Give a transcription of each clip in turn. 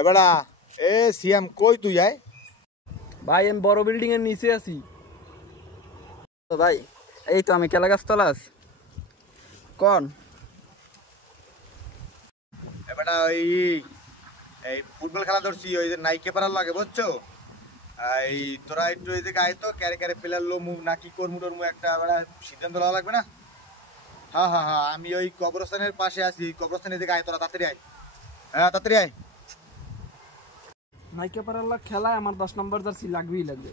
এবারা এ CM কই তুই আয়? ভাই আমি বড় বিল্ডিং এর নিচে আছি। তো ভাই এই তো আমি কেলাগাছতলা আছি। কোন এবারা এই ফুটবল খেলা ধরছি ওই যে নাইকে পারার লাগে বুঝছো? এই তোরা একটু এই দিকে আয় তো, ক্যারে ক্যারে প্লেয়ার লো মুভ না কি করমু টরমু একটা এবারা সিদ্ধান্ত লওয়া লাগবে না? হ্যাঁ হ্যাঁ হ্যাঁ, আমি ওই কবরস্থানের পাশে আছি, কবরস্থানের দিকে আয়, তোরা তাড়াতাড়ি আয়। হ্যাঁ তাড়াতাড়ি আয়। নাইকে পারার খেলায় আমার 10 নম্বর জার্সি লাগবেই লাগবে।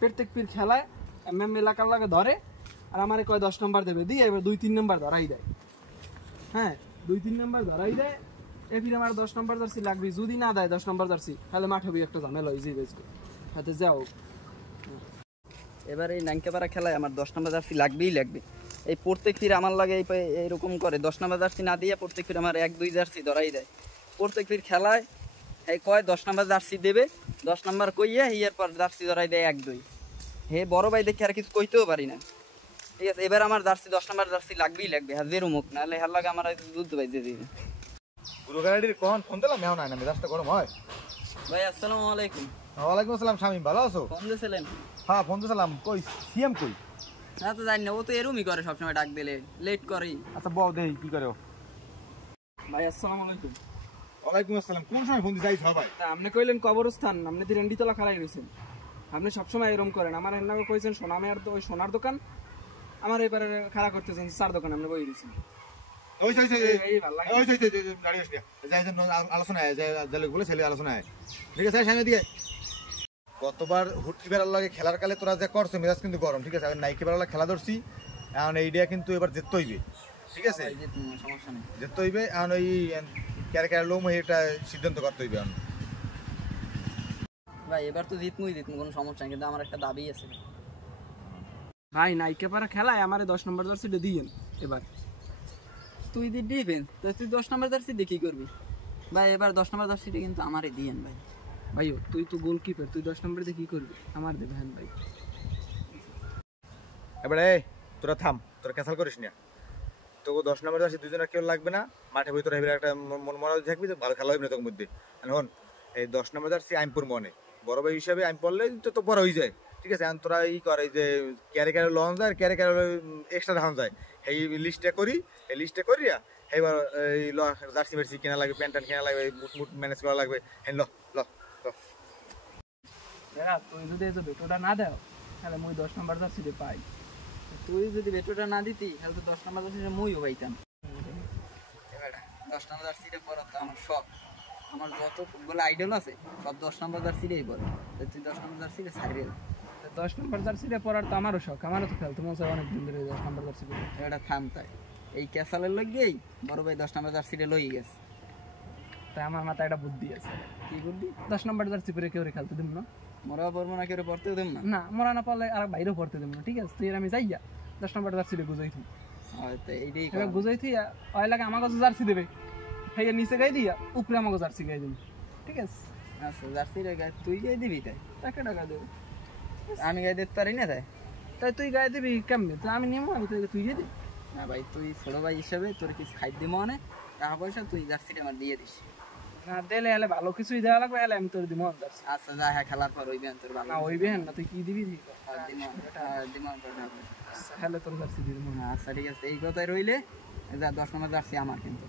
প্রত্যেক ফির খেলায় এমএম এলাকার লাগে ধরে আর আমারে কয় 10 নম্বর দেবে, দিয়ে এবার 2-3 নম্বর ধরাই দেয়। হ্যাঁ 2-3 নম্বর ধরাই দেয়, এ ফির আমার 10 নম্বর জার্সি লাগবে। যদি না দেয় 10 নম্বর জার্সি তাহলে মাঠে বই একটা ঝামেলা হয়ে যাবে। হাতে যাও। এবার এই নাইকেপাড়া খেলায় আমার 10 নম্বর জার্সি লাগবেই লাগবে। এই প্রত্যেক ফির আমার লাগে এইরকম করে 10 নম্বর জার্সি না দিয়ে প্রত্যেক ফির আমার 1-2 জার্সি ধরাই দেয়। প্রত্যেক ফির খেলায় এই কয় 10 নম্বর জার্সি দেবে, 10 নম্বর কইয়া এর পর জার্সি ধরাই দেয় 1-2। হে বড় ভাই দেখে আর কিছু কইতেও পারি না। ঠিক আছে, এবার আমার জার্সি 10 নম্বর জার্সি লাগবেই লাগবে, হাজির মুখ নাহলে হার লাগে আমার দুধ ভাই দিয়ে দিবে। গুরু গাড়ির কখন ফোন দিলাম এখন আয় না, মেজাজটা গরম হয়। ভাই আসসালামু আলাইকুম। ওয়ালাইকুম আসসালাম শামিম, ভালো আছো? ফোন দিয়েছিলেন? হ্যাঁ ফোন দিয়েছিলাম। কই সিএম কই? না তো জানি না, ও তো এরমই করে সবসময়, ডাক দিলে লেট করেই। আচ্ছা বল দেই কি করে ও। ভাই আসসালামু আলাইকুম। ওয়ালাইকুম আসসালাম। কোন সময় ফোন দিতে সবাই? আপনি কইলেন কবরস্থান, আপনি তিরন্ডিতলা খালাই রয়েছেন। আপনি সবসময় এরকম করেন। আমার এর কইছেন সোনামের ওই সোনার দোকান, আমার এবারে খাড়া করতেছেন 4 দোকান, আপনি বই রয়েছেন। ওই গাড়ি আসলে আলোচনা বলে ছেলে আলোচনা হয়। ঠিক আছে সামনে দিকে। গতবার হুটকি বেড়ার লাগে খেলার কালে তোরা যা করছো মেজাজ কিন্তু গরম। ঠিক আছে, আমি নাইকে বেড়ার খেলা ধরছি, এখন এইটা কিন্তু এবার জিততে হইবে। ঠিক আছে সমস্যা নেই, জিততে হইবে। এখন ওই ক্যারে ক্যারে লোম এটা সিদ্ধান্ত করতে হইবে। এখন ভাই এবার তো জিতমুই কোনো সমস্যা নেই, কিন্তু আমার একটা দাবি আছে ভাই। নাইকে পারা খেলায় আমারে 10 নম্বর জার্সিটা দিয়েন এবার। তুই দি ডিফেন্স, তুই 10 নম্বর জার্সি দিয়ে কি করবি ভাই? এবার 10 নম্বর জার্সিটা কিন্তু আমারে দিয়েন ভাই। ভাইও তুই তো গোলকিপার, তুই 10 নম্বর দিয়ে কি করবি? আমার দেবে হ্যাঁ ভাই। এবারে তোরা থাম, তোরা ক্যান্সেল করিস না। তো 10 নম্বর আসি দুজনের কেউ লাগবে না, মাঠে ভিতরে একটা মন মরা থাকবি, ভালো খেলা হইবে না তোর মধ্যে। এখন এই 10 নম্বর জার্সি আইমপুর মনে বড় ভাই হিসাবে আমি পড়লে তো বড় হয়ে যায়। ঠিক আছে, এখন তোরা করে যে ক্যারে ক্যারে লন যায়, ক্যারে ক্যারে এক্সট্রা দেখানো যায়, এই লিস্টটা করি, এই লিস্টটা করিয়া এইবার এই জার্সি মার্সি কেনা লাগবে, প্যান্ট ট্যান্ট কেনা লাগবে, বুট মুট ম্যানেজ করা লাগবে। হ্যাঁ ল ল তুই যদি এই বেটোটা না দাও তাহলে মুই 10 নম্বর জার্সিতে পাই। তুই যদি বেটোটা না দিতি তাহলে তো 10 নম্বর জার্সিতে মুইও পাইতাম। 10 নম্বর জার্সিটা পরা তো আমার শখ। আমার যত ফুটবল আইডল আছে সব 10 নম্বর জার্সিটাই পরে। তুই 10 নম্বর জার্সিটা ছাড়িয়ে 10 নম্বর জার্সিটা পরার তো আমারও শখ, আমারও তো খেলতে মনে হয় অনেক দিন ধরে 10 নম্বর জার্সি পরে। এটা থাম তাই এই ক্যাসালের লগেই বড় ভাই 10 নম্বর জার্সিটা লই গেছে। তাই আমার মাথায় একটা বুদ্ধি আছে। কি বুদ্ধি? 10 নম্বর জার্সি পরে কেউ খেলতে দেব না, মরা পড়বো না, কেউ পড়তেও দেব না। না মরা না পারলে আর বাইরেও পড়তে দেব না। ঠিক আছে, তুই আমি যাইয়া 10 নম্বর জার্সিটা গুজাই থুই। হয়তো এইটাই গুজাই থুই, ওই লাগে আমার কাছে জার্সি দেবে, সেই নিচে গাই দিয়া উপরে আমাকে জার্সি গাই দিবি। ঠিক আছে? আচ্ছা জার্সিটা গায়ে তুই গাই দিবি, তাই তাকে টাকা দেবো, আমি গায়ে দিতে পারি না। তাই তাই তুই গায়ে দিবি কেমনি? তো আমি নিয়ম আমি তুই গাই দিবি না ভাই। তুই ছোট ভাই হিসাবে তোর কিছু খাই দিব মানে টাকা পয়সা, তুই জার্সিটা আমার দিয়ে দিস। না দিলে এলে ভালো কিছুই দেওয়া লাগবে, এলে আমি তোর দিব। আচ্ছা যা, হ্যাঁ খেলার পর হইবে তোর ভালো। না হইবে না, তুই কি দিবি? হ্যাঁ তোর জার্সি দিয়ে দিব। আচ্ছা ঠিক আছে, এই কথাই রইলে যা 10 নম্বর জার্সি আমার কিন্তু।